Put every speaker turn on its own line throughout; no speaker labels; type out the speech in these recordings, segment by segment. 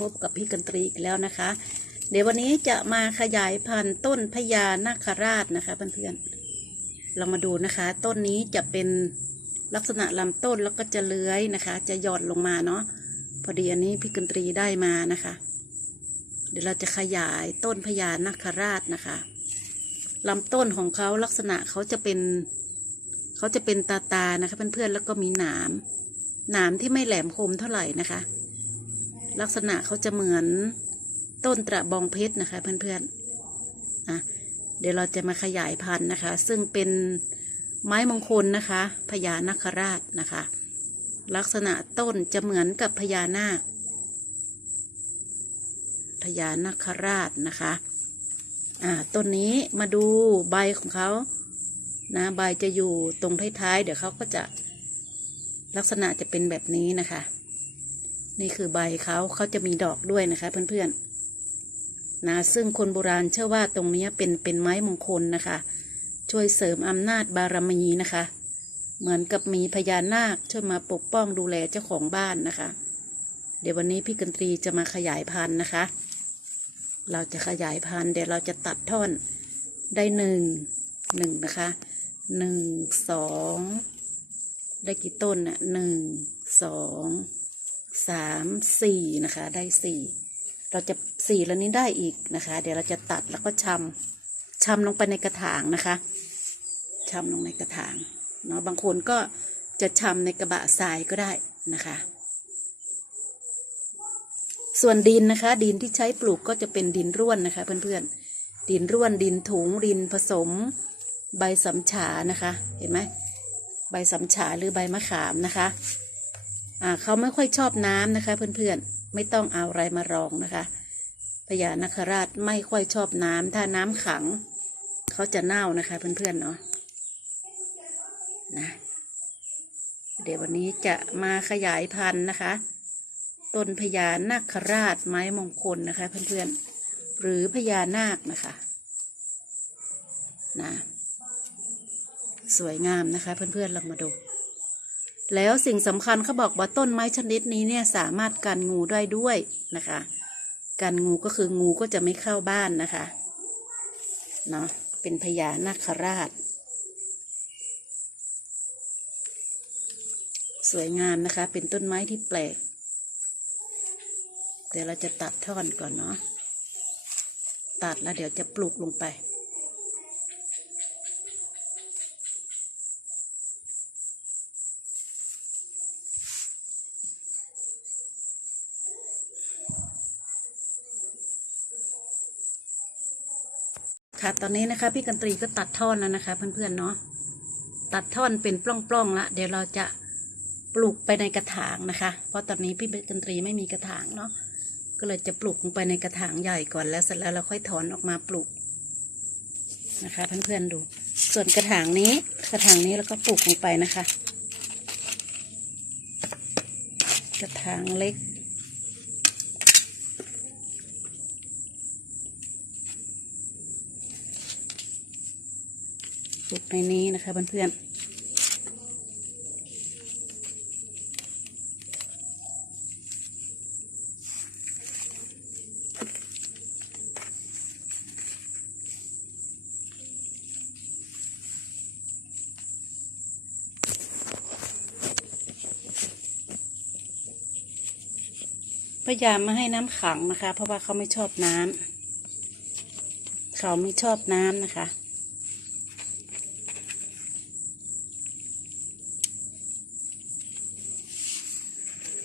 พบกับพี่กันตรีอีกแล้วนะคะ เดี๋ยววันนี้จะมาขยายพันธุ์ต้นพญานาคราชนะคะเพื่อนๆเรามาดูนะคะ ต้นนี้จะเป็นลักษณะลำต้นแล้วก็จะเลื้อยนะคะ จะหย่อนลงมาเนาะพอดีอันนี้พี่กันตรีได้มานะคะ เดี๋ยวเราจะขยายต้นพญานาคราชนะคะลำต้นของเขาลักษณะเขาจะเป็นเขาจะเป็นตาตานะคะเพื่อนๆแล้วก็มีหนามหนามที่ไม่แหลมคมเท่าไหร่นะคะ ลักษณะเขาจะเหมือนต้นตระบองเพชรนะคะ เพื่อนๆอะเดี๋ยวเราจะมาขยายพันธุ์นะคะ ซึ่งเป็นไม้มงคลนะคะพญานาคราชนะคะ ลักษณะต้นจะเหมือนกับพญานาคพญานาคราชนะคะอ่าต้นนี้มาดูใบของเขานะใบจะอยู่ตรงท้ายๆเดี๋ยวเขาก็จะลักษณะจะเป็นแบบนี้นะคะ นี่คือใบเขาเขาจะมีดอกด้วยนะคะ เพื่อนๆนะซึ่งคนโบราณเชื่อว่าตรงนี้เป็นเป็นไม้มงคลนะคะ ช่วยเสริมอำนาจบารมีนะคะ เหมือนกับมีพญานาคช่วยมาปกป้องดูแลเจ้าของบ้านนะคะ เดี๋ยววันนี้พี่กันตรีจะมาขยายพันธุ์นะคะ เราจะขยายพันธุ์เดี๋ยวเราจะตัดท่อนได้หนึ่งหนึ่งนะคะหนึ่งสองได้กี่ต้นน่ะหนึ่งสอง สามสี่นะคะ ได้สี่เราจะสี่แล้วนี้ได้อีกนะคะ เดี๋ยวเราจะตัดแล้วก็ชำชำลงไปในกระถางนะคะชำลงในกระถางเนาะบางคนก็จะชำในกระบะทรายก็ได้นะคะ ส่วนดินนะคะ ดินที่ใช้ปลูกก็จะเป็นดินร่วนนะคะ เพื่อนๆดินร่วนดินถุงดินผสม ใบสำฉานะคะ เห็นไหมใบสำฉาหรือใบมะขามนะคะ เขาไม่ค่อยชอบน้ำนะคะ เพื่อนๆไม่ต้องเอาอะไรมารองนะคะพญานาคราชไม่ค่อยชอบน้ำถ้าน้ำขัง เขาจะเน่านะคะ เพื่อนๆเนาะนะเดี๋ยววันนี้จะมาขยายพันธุ์นะคะ ต้นพญานาคราชไม้มงคลนะคะ เพื่อนๆ หรือพญานาคนะคะนะสวยงามนะคะ เพื่อนๆลองมาดู แล้วสิ่งสำคัญเขาบอกว่าต้นไม้ชนิดนี้เนี่ยสามารถกันงูได้ด้วยนะคะ กันงูก็คืองูก็จะไม่เข้าบ้านนะคะเนาะเป็นพญานาคราช สวยงามนะคะ เป็นต้นไม้ที่แปลก เดี๋ยวเราจะตัดท่อนก่อนเนาะตัดแล้วเดี๋ยวจะปลูกลงไป ค่ะ ตอนนี้นะคะพี่กันตรีก็ตัดท่อนแล้วนะคะ เพื่อนๆเนาะตัดท่อนเป็นปล้องๆละเดี๋ยวเราจะปลูกไปในกระถางนะคะ เพราะตอนนี้พี่กันตรีไม่มีกระถางเนาะก็เลยจะปลูกลงไปในกระถางใหญ่ก่อนแล้วเสร็จแล้วเราค่อยถอนออกมาปลูกนะคะเพื่อนๆดู ส่วนกระถางนี้กระถางนี้แล้วก็ปลูกลงไปนะคะ กระถางเล็ก ในนี้นะคะเพื่อนพยายามไม่ให้น้ำขังนะคะ เพราะว่าเขาไม่ชอบน้ำเขาไม่ชอบน้ำนะคะ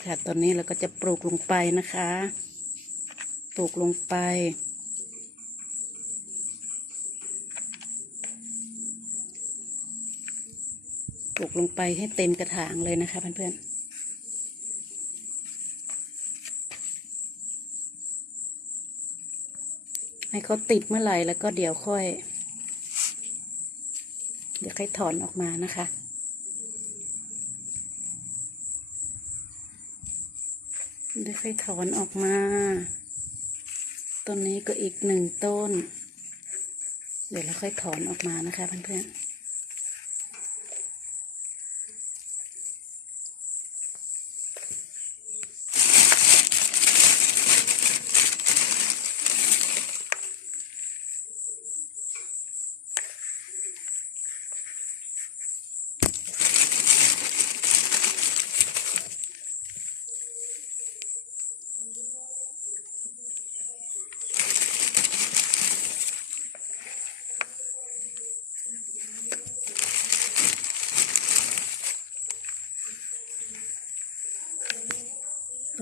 ค่ะ ตอนนี้เราก็จะปลูกลงไปนะคะ ปลูกลงไป ปลูกลงไปให้เต็มกระถางเลยนะคะเพื่อนๆให้เขาติดเมื่อไหร่แล้วก็เดี๋ยวค่อย เดี๋ยวค่อยถอนออกมานะคะ ได้ค่อยถอนออกมา ต้นนี้ก็อีกหนึ่งต้น เดี๋ยวเราค่อยถอนออกมานะคะเพื่อนๆ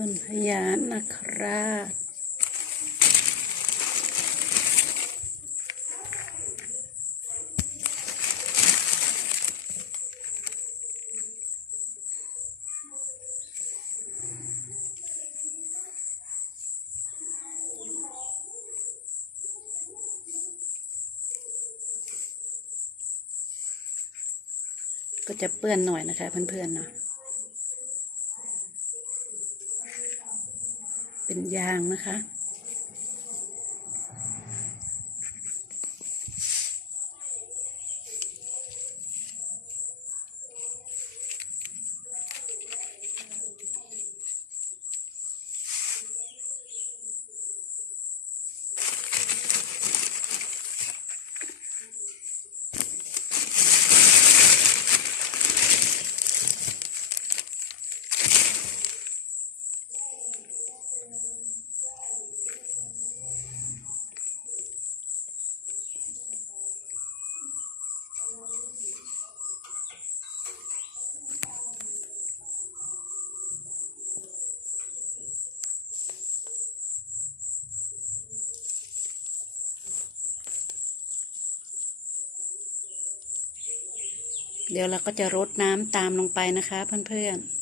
นพญานาคราชก็จะเปื้อนหน่อยนะคะเพื่อนๆเนาะ เป็นยางนะคะ เดี๋ยวเราก็จะรดน้ำตามลงไปนะคะเพื่อนๆ